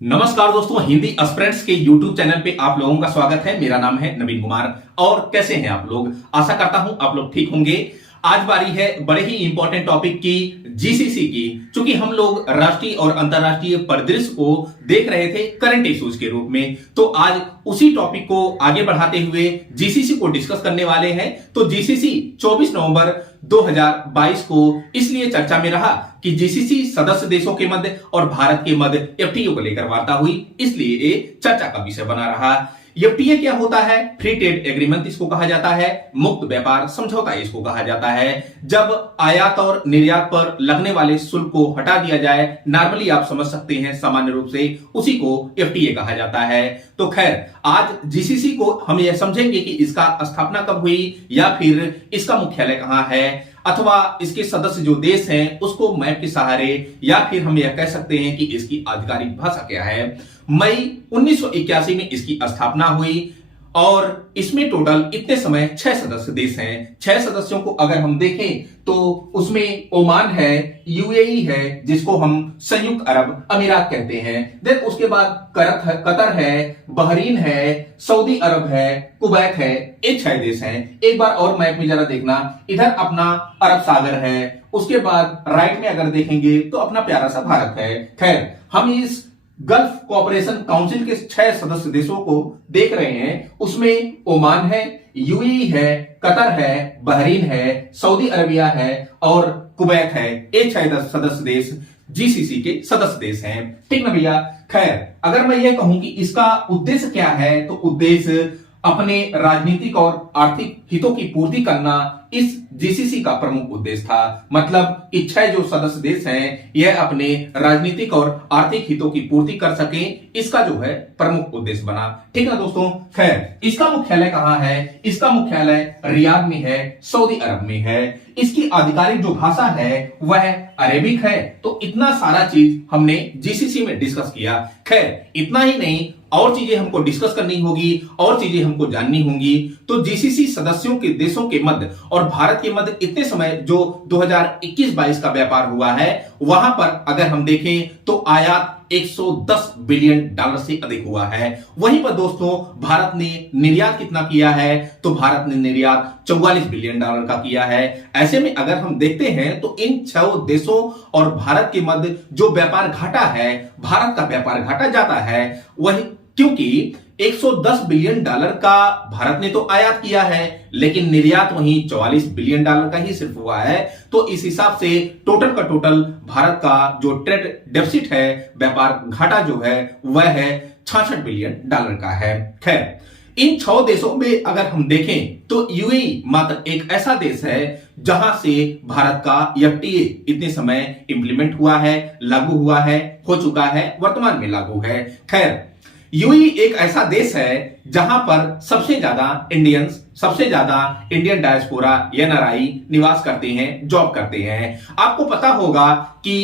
नमस्कार दोस्तों, हिंदी एस्पिरेंट्स के YouTube चैनल पे आप लोगों का स्वागत है। मेरा नाम है नवीन कुमार। और कैसे हैं आप लोग? आशा करता हूं आप लोग ठीक होंगे। आज बारी है बड़े ही इंपॉर्टेंट टॉपिक की, जीसीसी की। क्योंकि हम लोग राष्ट्रीय और अंतरराष्ट्रीय परिदृश्य को देख रहे थे करंट इश्यूज के रूप में, तो आज उसी टॉपिक को आगे बढ़ाते हुए जीसीसी को डिस्कस करने वाले हैं। तो जीसीसी 24 नवंबर 2022 को इसलिए चर्चा में रहा कि जीसीसी सदस्य देशों के मध्य और भारत के मध्य एफटीए को लेकर वार्ता हुई, इसलिए ये चर्चा का विषय बना रहा। एफटीए क्या होता है? फ्री ट्रेड एग्रीमेंट इसको कहा जाता है, मुक्त व्यापार समझौता इसको कहा जाता है। जब आयात और निर्यात पर लगने वाले शुल्क को हटा दिया जाए, नॉर्मली आप समझ सकते हैं सामान्य रूप से, उसी को एफटीए कहा जाता है। तो खैर, आज जीसीसी को हम यह समझेंगे कि इसका स्थापना कब हुई, या फिर इसका मुख्यालय कहां है, अथवा इसके सदस्य जो देश हैं उसको मैप के सहारे, या फिर हम यह कह सकते हैं कि इसकी आधिकारिक भाषा क्या है। मई 1981 में इसकी स्थापना हुई और इसमें टोटल इतने समय 6 सदस्य देश हैं। 6 सदस्यों को अगर हम देखें तो उसमें ओमान है, यूएई है जिसको हम संयुक्त अरब अमीरात कहते हैं, देन उसके बाद कतर है, बहरीन है, सऊदी अरब है, कुवैत है। ये 6 देश हैं। एक बार और मैप में जरा देखना, इधर अपना अरब सागर है, उसके बाद राइट में अगर देखेंगे तो अपना प्यारा सा भारत है। खैर, हम इस गल्फ कोऑपरेशन काउंसिल के 6 सदस्य देशों को देख रहे हैं। उसमें ओमान है, यूएई है, कतर है, बहरीन है, सऊदी अरबिया है और कुवैत है। ये 6 सदस्य देश जीसीसी के सदस्य देश हैं। ठीक ना भैया? खैर, अगर मैं ये कहूं कि इसका उद्देश्य क्या है, तो उद्देश्य अपने राजनीतिक और आर्थिक हितों की पूर्ति करना इस जीसीसी का प्रमुख उद्देश्य था। मतलब कि 6 जो सदस्य देश हैं यह अपने राजनीतिक और आर्थिक हितों की पूर्ति कर सकें, इसका जो है प्रमुख उद्देश्य बना। ठीक है दोस्तों? खैर, इसका मुख्यालय कहां है? इसका मुख्यालय रियाद में है, सऊदी अरब में है। इसकी आधिकारिक जो भाषा है वह अरेबिक है। तो इतना सारा चीज हमने जीसीसी में डिस्कस किया। खैर, इतना ही नहीं, और चीजें हमको डिस्कस करनी होगी, और चीजें हमको जाननी होंगी। तो जीसीसी सदस्यों के देशों के मध्य और भारत के मध्य इतने समय जो 2021-22 का व्यापार हुआ है, वहां पर अगर हम देखें तो आयात 110 बिलियन डॉलर से अधिक हुआ है। वहीं पर दोस्तों भारत ने निर्यात कितना किया है? तो भारत ने निर्यात 44 बिलियन डॉलर का किया है। ऐसे में अगर हम देखते हैं तो इन 6 देशों और भारत के मध्य जो व्यापार घाटा है, भारत का व्यापार घाटा जाता है, वही क्योंकि 110 बिलियन डॉलर का भारत ने तो आयात किया है, लेकिन निर्यात वहीं 44 बिलियन डॉलर का ही सिर्फ हुआ है। तो इस हिसाब से टोटल का टोटल भारत का जो ट्रेड डेफिसिट है, व्यापार घाटा जो है, वह है 66 बिलियन डॉलर का है। खैर, इन 6 देशों में अगर हम देखें तो यूएई मात्र एक ऐसा देश है जहां से भारत का एफटीए इतने समय इंप्लीमेंट हुआ है, लागू हुआ है, हो चुका है, वर्तमान में लागू है। खैर, यूएई एक ऐसा देश है जहां पर सबसे ज्यादा इंडियन डायस्पोरा एनआरआई निवास करते हैं, जॉब करते हैं। आपको पता होगा कि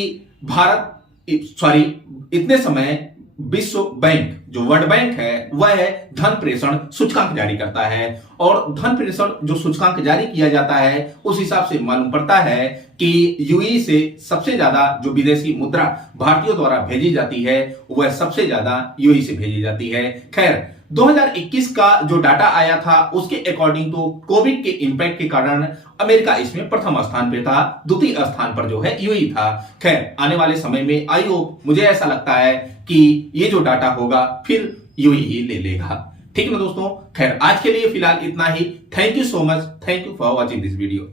इतने समय विश्व बैंक जो वर्ल्ड बैंक है वह धन प्रेषण सूचकांक जारी करता है, और धन प्रेषण जो सूचकांक जारी किया जाता है उस हिसाब से मालूम पड़ता है कि यूएई से सबसे ज्यादा जो विदेशी मुद्रा भारतीयों द्वारा भेजी जाती है वह सबसे ज्यादा यूएई से भेजी जाती है। खैर, 2021 का जो डाटा आया था उसके अकॉर्डिंग तो कोविड के इंपैक्ट के कारण अमेरिका इसमें प्रथम स्थान पे था, द्वितीय स्थान पर जो है यूएई था। खैर, आने वाले समय में आई होप, मुझे ऐसा लगता है कि ये जो डाटा होगा फिर यूएई ही ले लेगा। ठीक है ना दोस्तों? खैर, आज के लिए फिलहाल इतना ही। Thank you so much. Thank you for watching this video.